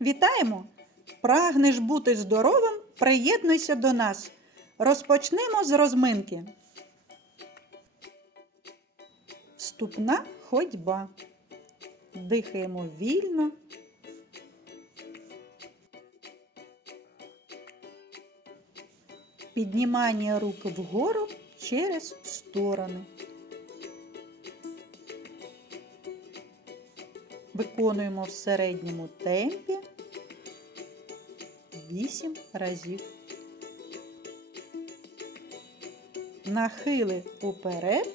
Вітаємо! Прагнеш бути здоровим? Приєднуйся до нас. Розпочнемо з розминки. Вступна ходьба. Дихаємо вільно. Піднімання рук вгору через сторони. Виконуємо в середньому темпі 8 разів. Нахили уперед,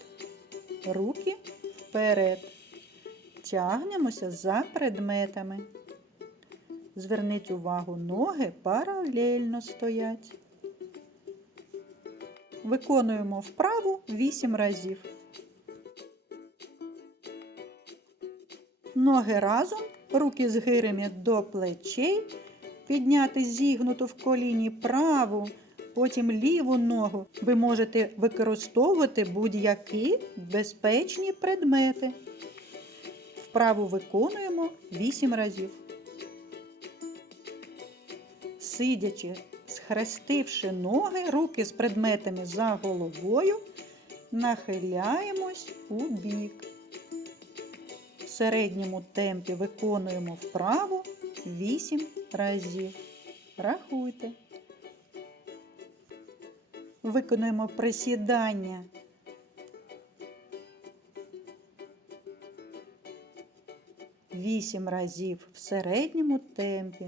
руки вперед. Тягнемося за предметами. Зверніть увагу, ноги паралельно стоять. Виконуємо вправу 8 разів. Ноги разом, руки згирені до плечей, підняти зігнуту в коліні праву, потім ліву ногу. Ви можете використовувати будь-які безпечні предмети. Вправу виконуємо 8 разів. Сидячи, схрестивши ноги, руки з предметами за головою, нахиляємось у бік. Середньому темпі виконуємо вправу 8 разів. Рахуйте. Виконуємо присідання. Вісім разів в середньому темпі.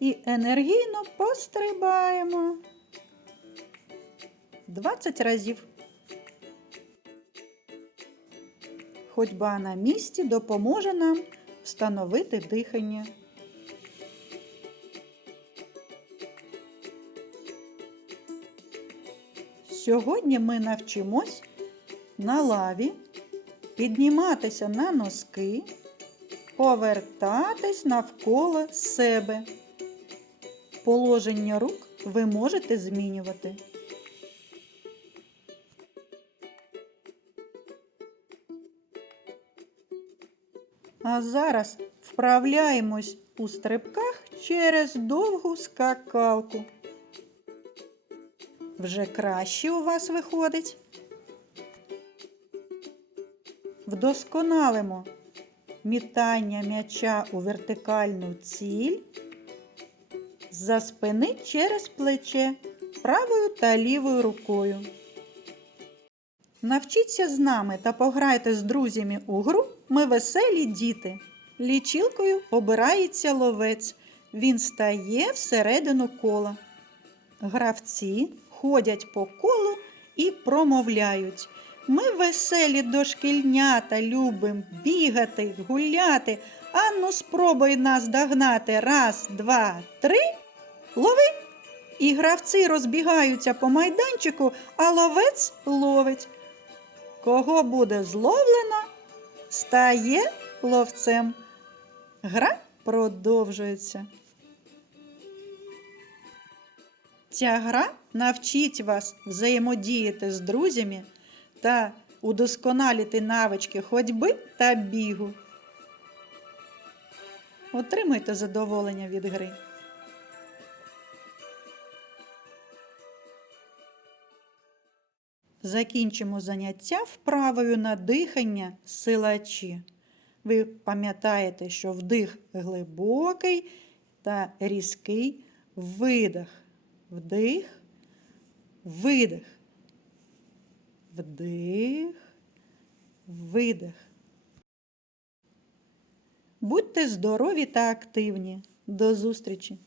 І енергійно пострибаємо 20 разів. Ходьба на місці допоможе нам встановити дихання. Сьогодні ми навчимось на лаві підніматися на носки, повертатись навколо себе. Положення рук ви можете змінювати. А зараз вправляємось у стрибках через довгу скакалку. Вже краще у вас виходить. Вдосконалимо мітання м'яча у вертикальну ціль за спини через плече правою та лівою рукою. Навчіться з нами та пограйте з друзями у гру Ми веселі діти. Лічилкою обирається ловець. Він стає всередину кола. Гравці ходять по колу і промовляють. Ми веселі дошкільнята, любим бігати, гуляти. Ану, спробуй нас догнати. Раз, два, три. Лови! І гравці розбігаються по майданчику, а ловець ловить. Кого буде зловлено, стає ловцем. Гра продовжується. Ця гра навчить вас взаємодіяти з друзями та удосконалити навички ходьби та бігу. Отримуйте задоволення від гри. Закінчимо заняття вправою на дихання силачі. Ви пам'ятаєте, що вдих глибокий та різкий видих. Вдих, видих, вдих, видих. Будьте здорові та активні. До зустрічі!